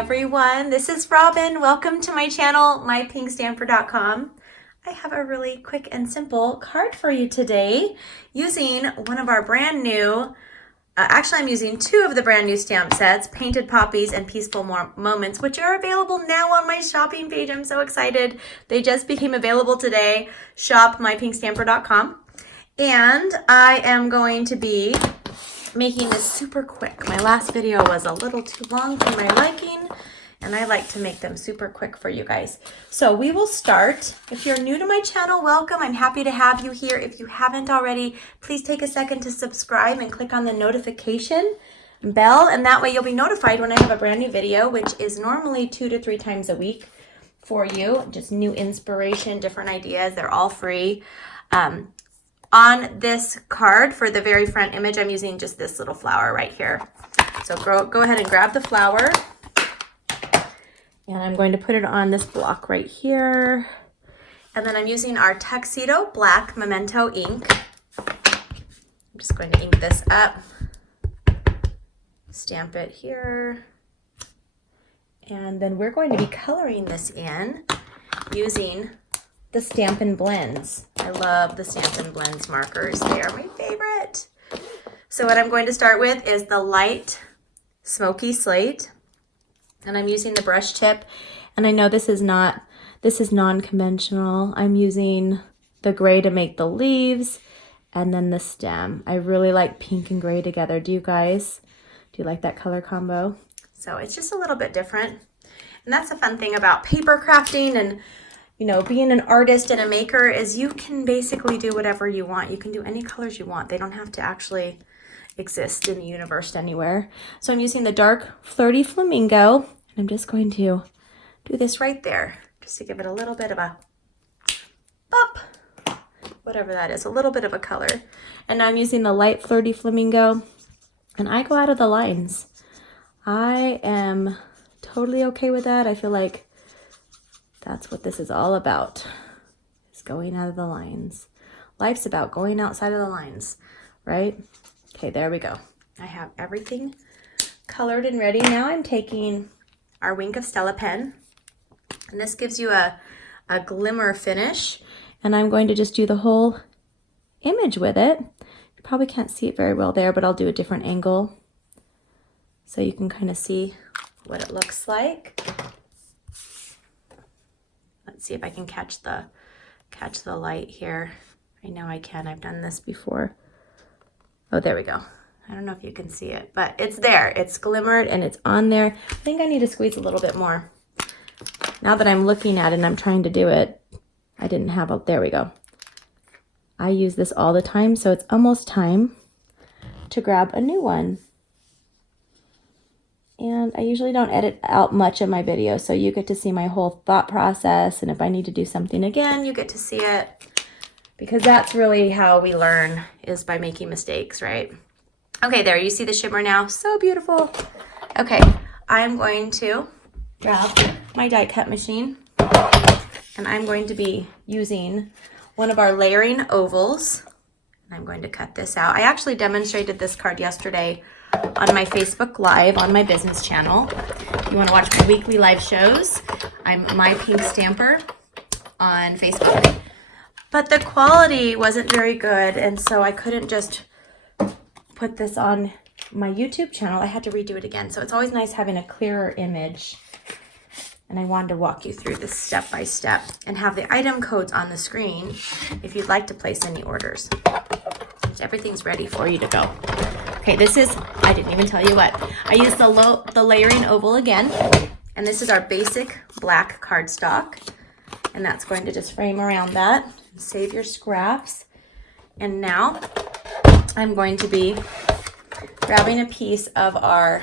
everyone, this is Robyn. Welcome to my channel, mypinkstamper.com. I have a really quick and simple card for you today using one of our brand new, actually I'm using two of the brand new stamp sets, Painted Poppies and Peaceful Moments, which are available now on my shopping page. I'm so excited. They just became available today. Shop mypinkstamper.com. And I am going to be making this super quick. My last video was a little too long for my liking, and I like to make them super quick for you guys. So we will start. If you're new to my channel, welcome. I'm happy to have you here. If you haven't already, please take a second to subscribe and click on the notification bell, and that way you'll be notified when I have a brand new video, which is normally 2 to 3 times a week for you. Just new inspiration, different ideas. They're all free. On this card, for the very front image, I'm using just this little flower right here. So go ahead and grab the flower. And I'm going to put it on this block right here. And then I'm using our Tuxedo Black Memento ink. I'm just going to ink this up. Stamp it here. And then we're going to be coloring this in using the Stampin' Blends. I love the Stampin' Blends markers. They are my favorite. So what I'm going to start with is the light smoky slate. And I'm using the brush tip. And I know this is non-conventional. I'm using the gray to make the leaves and then the stem. I really like pink and gray together. Do you guys? Do you like that color combo? So it's just a little bit different. And that's the fun thing about paper crafting and being an artist and a maker is you can basically do whatever you want. You can do any colors you want. They don't have to actually exist in the universe anywhere. So I'm using the dark Flirty Flamingo, and I'm just going to do this right there, just to give it a little bit of a pop, whatever that is, a little bit of a color. And now I'm using the light Flirty Flamingo, and I go out of the lines. I am totally okay with that. I feel like that's what this is all about, is going out of the lines. Life's about going outside of the lines, right? Okay, there we go. I have everything colored and ready. Now I'm taking our Wink of Stella pen, and this gives you a glimmer finish, and I'm going to just do the whole image with it. You probably can't see it very well there, but I'll do a different angle so you can kind of see what it looks like. Let's see if I can catch the light here. I know I can. I've done this before. Oh, there we go. I don't know if you can see it, but it's there. It's glimmered and it's on there. I think I need to squeeze a little bit more. Now that I'm looking at it and I'm trying to do it, I didn't have a, there we go. I use this all the time, so it's almost time to grab a new one. And I usually don't edit out much of my video, so you get to see my whole thought process. And if I need to do something again, you get to see it. Because that's really how we learn, is by making mistakes, right? Okay, there, you see the shimmer now? So beautiful. Okay, I'm going to grab my die cut machine. And I'm going to be using one of our layering ovals. And I'm going to cut this out. I actually demonstrated this card yesterday on my Facebook Live on my business channel. If you want to watch my weekly live shows, I'm My Pink Stamper on Facebook. But the quality wasn't very good, and so I couldn't just put this on my YouTube channel. I had to redo it again. So it's always nice having a clearer image. And I wanted to walk you through this step by step and have the item codes on the screen if you'd like to place any orders. Everything's ready for you to go. Okay, this is, I didn't even tell you what. I used the layering oval again, and this is our basic black cardstock, and that's going to just frame around that. Save your scraps. And now I'm going to be grabbing a piece of our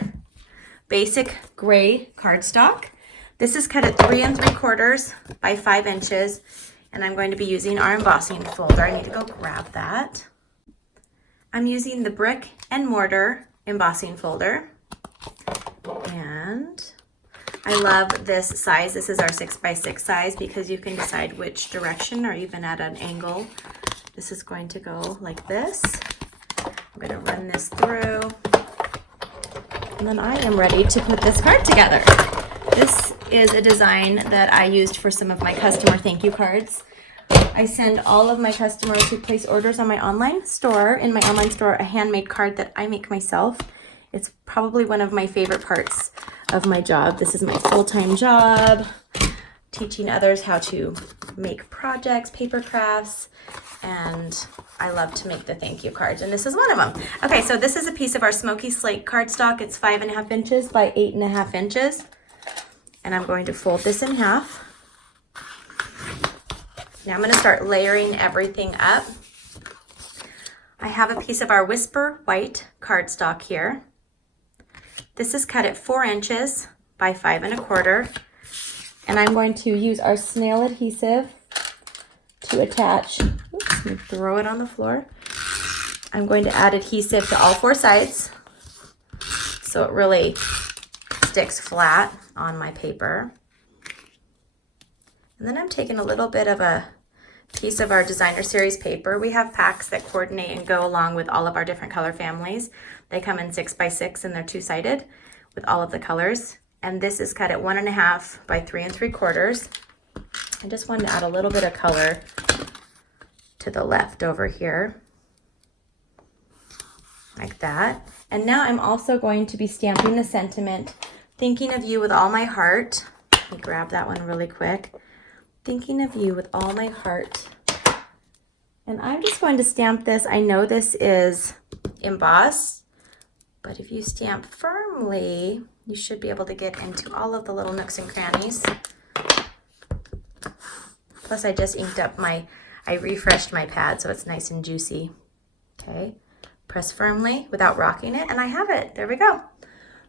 basic gray cardstock. This is cut at 3 3/4 by 5 inches, and I'm going to be using our embossing folder. I need to go grab that. I'm using the brick and mortar embossing folder, and I love this size. This is our 6 by 6 size because you can decide which direction or even at an angle. This is going to go like this. I'm going to run this through, and then I am ready to put this card together. This is a design that I used for some of my customer thank you cards. I send all of my customers who place orders on my online store, a handmade card that I make myself. It's probably one of my favorite parts of my job. This is my full-time job, teaching others how to make projects, paper crafts, and I love to make the thank you cards, and this is one of them. Okay, so this is a piece of our Smoky Slate cardstock. It's 5.5 inches by 8.5 inches, and I'm going to fold this in half. Now I'm going to start layering everything up. I have a piece of our Whisper White cardstock here. This is cut at 4 inches by 5.25, and I'm going to use our snail adhesive to attach. Oops, let me throw it on the floor. I'm going to add adhesive to all 4 sides so it really sticks flat on my paper. And then I'm taking a little bit of a piece of our designer series paper. We have packs that coordinate and go along with all of our different color families. They come in 6x6 and they're 2-sided with all of the colors. And this is cut at 1.5 by 3.75. I just wanted to add a little bit of color to the left over here, like that. And now I'm also going to be stamping the sentiment, thinking of you with all my heart. Let me grab that one really quick. Thinking of you with all my heart. And I'm just going to stamp this. I know this is embossed, but if you stamp firmly, you should be able to get into all of the little nooks and crannies. Plus I just inked up I refreshed my pad so it's nice and juicy. Okay, press firmly without rocking it, and I have it. There we go.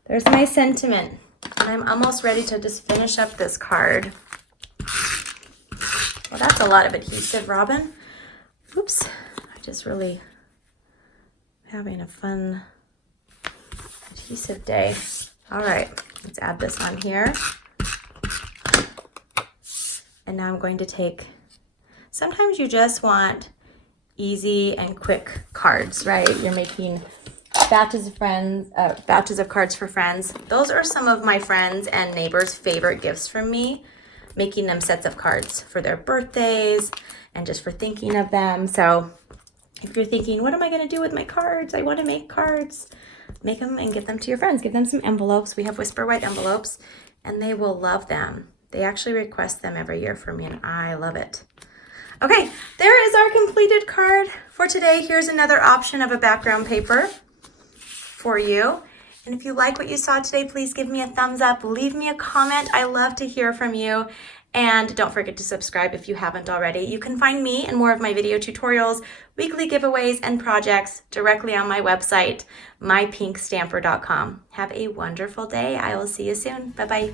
There's my sentiment. And I'm almost ready to just finish up this card. Well, that's a lot of adhesive, Robyn. Oops, I just really having a fun adhesive day. All right, let's add this on here. And now I'm going to take, sometimes you just want easy and quick cards, right? You're making batches of cards for friends. Those are some of my friends and neighbors' favorite gifts from me, making them sets of cards for their birthdays and just for thinking of them. So if you're thinking, what am I going to do with my cards? I want to make cards. Make them and give them to your friends. Give them some envelopes. We have Whisper White envelopes, and they will love them. They actually request them every year for me, and I love it. Okay, there is our completed card for today. Here's another option of a background paper for you. And if you like what you saw today, please give me a thumbs up. Leave me a comment. I love to hear from you. And don't forget to subscribe if you haven't already. You can find me and more of my video tutorials, weekly giveaways, and projects directly on my website, mypinkstamper.com. Have a wonderful day. I will see you soon. Bye-bye.